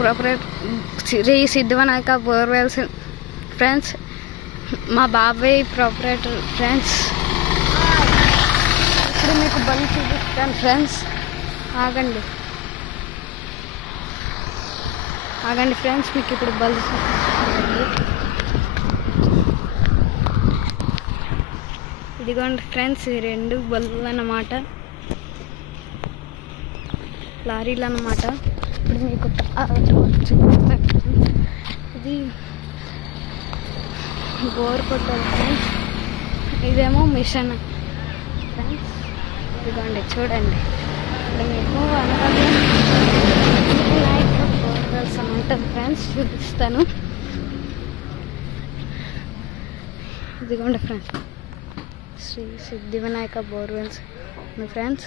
ప్రాపరేట్ Shri Siddhivinayak Borewells friends. మా బాబాయ్ ప్రాపరేటర్ friends. ఇప్పుడు మీకు బండి చూపిస్తాను ఫ్రెండ్స్. ఆగండి ఫ్రెండ్స్, మీకు ఇప్పుడు బల్బు చూపిస్తాను. ఇదిగోండి ఫ్రెండ్స్, ఈ 2 బల్బులు అన్నమాట, లారీలు అన్నమాట. ఇప్పుడు మీకు చూపిస్తాను. ఇది బోర్ కొట్టాలి ఫ్రెండ్స్. ఇదేమో మిషన్ ఫ్రెండ్స్. ఇదిగోండి చూడండి. ఇప్పుడు మీకు వినాయక బోర్వెల్స్ అని ఉంటుంది ఫ్రెండ్స్, చూపిస్తాను. ఇదిగోండి friends, Shri Siddhivinayak Borewells friends.